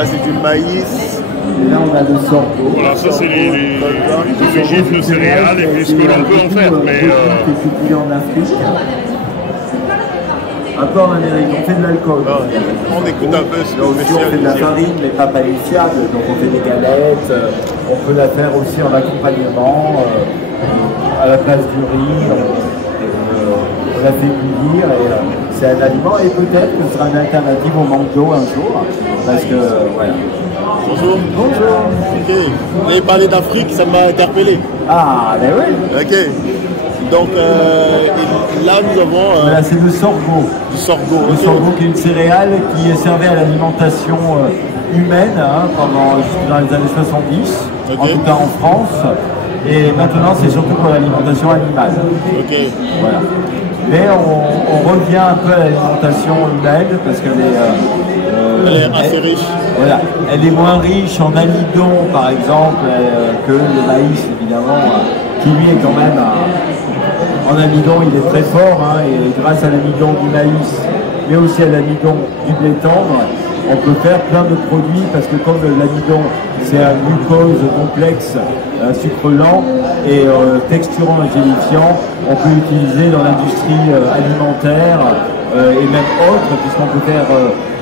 Ah, c'est du maïs. Et là, on a le sorgho. Voilà, ça c'est les origines de céréales et puis ce que l'on peut en faire. Mais qui est cultivé en Afrique. Un peu en Amérique, on fait de l'alcool. On écoute un peu ce Là aussi, on fait de la farine, mais pas panifiable. Donc on fait des galettes. On peut la faire aussi en accompagnement, à la place du riz. On la fait bouillir et c'est un aliment. Et peut-être que ce sera une alternative au manque d'eau un jour. Parce que, voilà. Bonjour. Bonjour. Ok. Vous avez parlé d'Afrique, ça m'a interpellé. Ah, ben oui. Ok. Donc là, nous avons... Voilà, c'est le sorgho. Du sorgho. Le sorgho qui est une céréale qui est servie à l'alimentation humaine dans les années 70, en tout cas en France. Et maintenant, c'est surtout pour l'alimentation animale. Ok. Voilà. Mais on revient un peu à l'alimentation humaine parce qu'elle est... elle est assez riche. Voilà. Elle est moins riche en amidon, par exemple, que le maïs, évidemment, qui lui est quand même... En amidon, il est très fort, hein, et grâce à l'amidon du maïs, mais aussi à l'amidon du blé tendre, on peut faire plein de produits parce que comme l'amidon, c'est un glucose complexe, un sucre lent et texturant et gélifiant, on peut l'utiliser dans l'industrie alimentaire et même autre, puisqu'on peut faire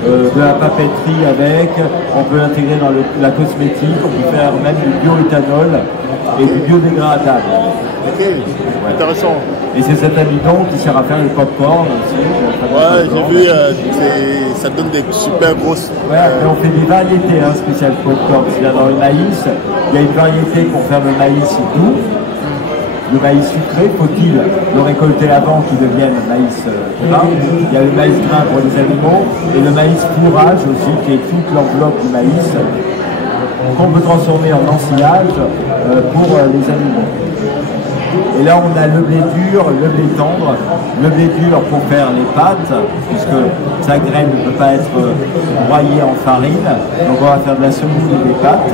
de la papeterie avec, on peut l'intégrer dans la cosmétique, on peut faire même du bioéthanol et du biodégradable. Ok, ouais. Intéressant. Et c'est cet amidon qui sert à faire le popcorn aussi. Ouais, j'ai vu, ça donne des super grosses... Ouais, et on fait des variétés spéciales popcorn. C'est-à-dire dans le maïs, il y a une variété pour faire le maïs doux. Le maïs sucré, faut-il le récolter avant qu'il devienne maïs gras. Il y a le maïs gras pour les animaux et le maïs fourrage aussi, qui est toute l'enveloppe du maïs, qu'on peut transformer en ensilage pour les animaux. Et là, on a le blé dur, le blé tendre. Le blé dur pour faire les pâtes, puisque sa graine ne peut pas être broyée en farine. Donc, on va faire de la semoule et des pâtes.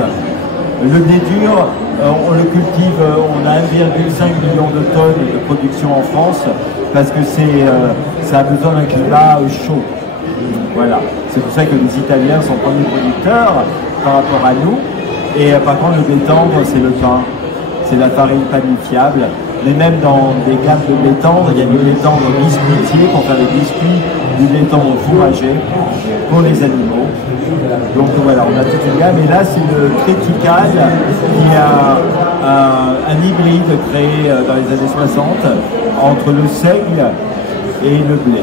Le blé dur, on le cultive, on a 1,5 million de tonnes de production en France, parce que ça a besoin d'un climat chaud. Voilà. C'est pour ça que les Italiens sont premiers producteurs par rapport à nous. Et par contre, le blé tendre, c'est le pain. C'est la farine panifiable. Mais même dans des gammes de blé tendre, il y a du blé tendre biscuitier pour faire des biscuits, du blé tendre fourragé pour les animaux. Donc voilà, on a toute une gamme. Et là, c'est le Critical qui a un hybride créé dans les années 60 entre le seigle et le blé.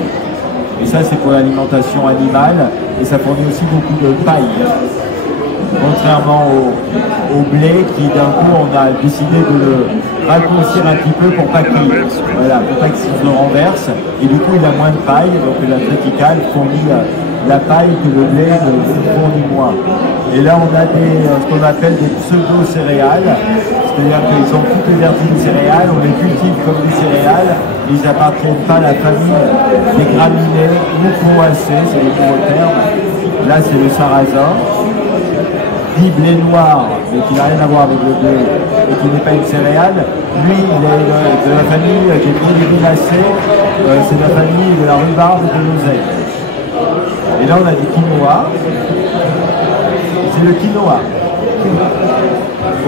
Et ça, c'est pour l'alimentation animale et ça fournit aussi beaucoup de paille. Contrairement au blé qui d'un coup on a décidé de le raccourcir un petit peu pour pas qu'il se renverse et du coup il a moins de paille, donc la Critical fournit la paille que le blé fournit moins. Et là on a ce qu'on appelle des pseudo-céréales, c'est-à-dire qu'ils ont toutes les vertus des céréales, on les cultive comme des céréales, ils n'appartiennent pas à la famille des graminées ou coacées, c'est le nouveau terme. Là c'est le sarrasin. Dit blé noir, mais qui n'a rien à voir avec le blé et qui n'est pas une céréale, lui il est de la famille qui est brilacée, c'est de la famille de la rhubarbe et de l'oseille. Et là on a du quinoa, c'est le quinoa,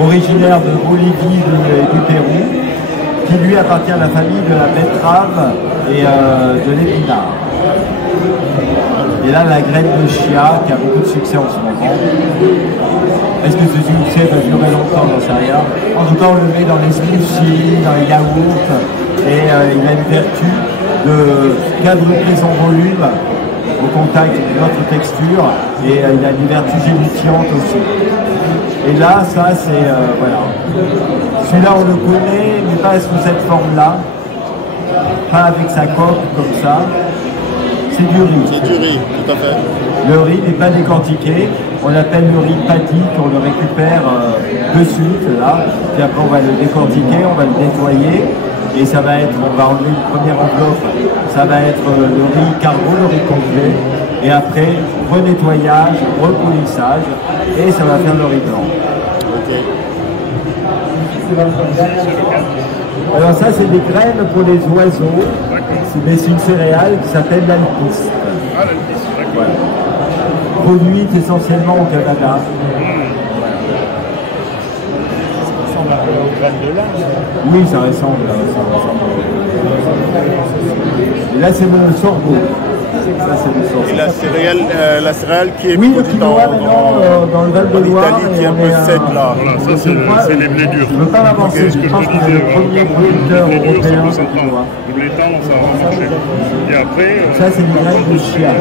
originaire de Bolivie et du Pérou, qui lui appartient à la famille de la betterave et de l'épinard. Et là, la graine de chia, qui a beaucoup de succès en ce moment. Est-ce que ce succès va durer longtemps? J'en sais rien. En tout cas, on le met dans les smoothies, dans les yaourts, et il a une vertu de quadrupler son volume au contact de notre texture, et il a une vertu gélifiante aussi. Et là, ça, c'est... voilà. Celui-là, on le connaît, mais pas sous cette forme-là. Pas avec sa coque, comme ça. C'est du riz. C'est du riz, tout à fait. Le riz n'est pas décortiqué. On l'appelle le riz paddy, on le récupère de suite, là. Puis après, on va le décortiquer, on va le nettoyer. Et ça va être, on va enlever une première enveloppe. Ça va être le riz carbo, le riz complet. Et après, renettoyage, repolissage. Et ça va faire le riz blanc. Ok. Alors ça, c'est des graines pour les oiseaux. Mais c'est une céréale qui s'appelle l'alpiste. Ah, l'alpiste, d'accord. Voilà. produite essentiellement au Canada. Oui, ça ressemble. Et là, c'est le sorgho. Ça, c'est le sorgho. Et la céréale qui est oui, le produite quinoa maintenant dans le Val-de-Loire. Italie, qui est un peu sec là. Voilà, ça c'est les blés durs. Je ne veux pas m'avancer, je pense que c'est le premier producteur Les blés durs, européen ça de peut quinoa. s'entendre. Le blé tendre, ça va marcher. Et après... Ça, c'est du grain de chia.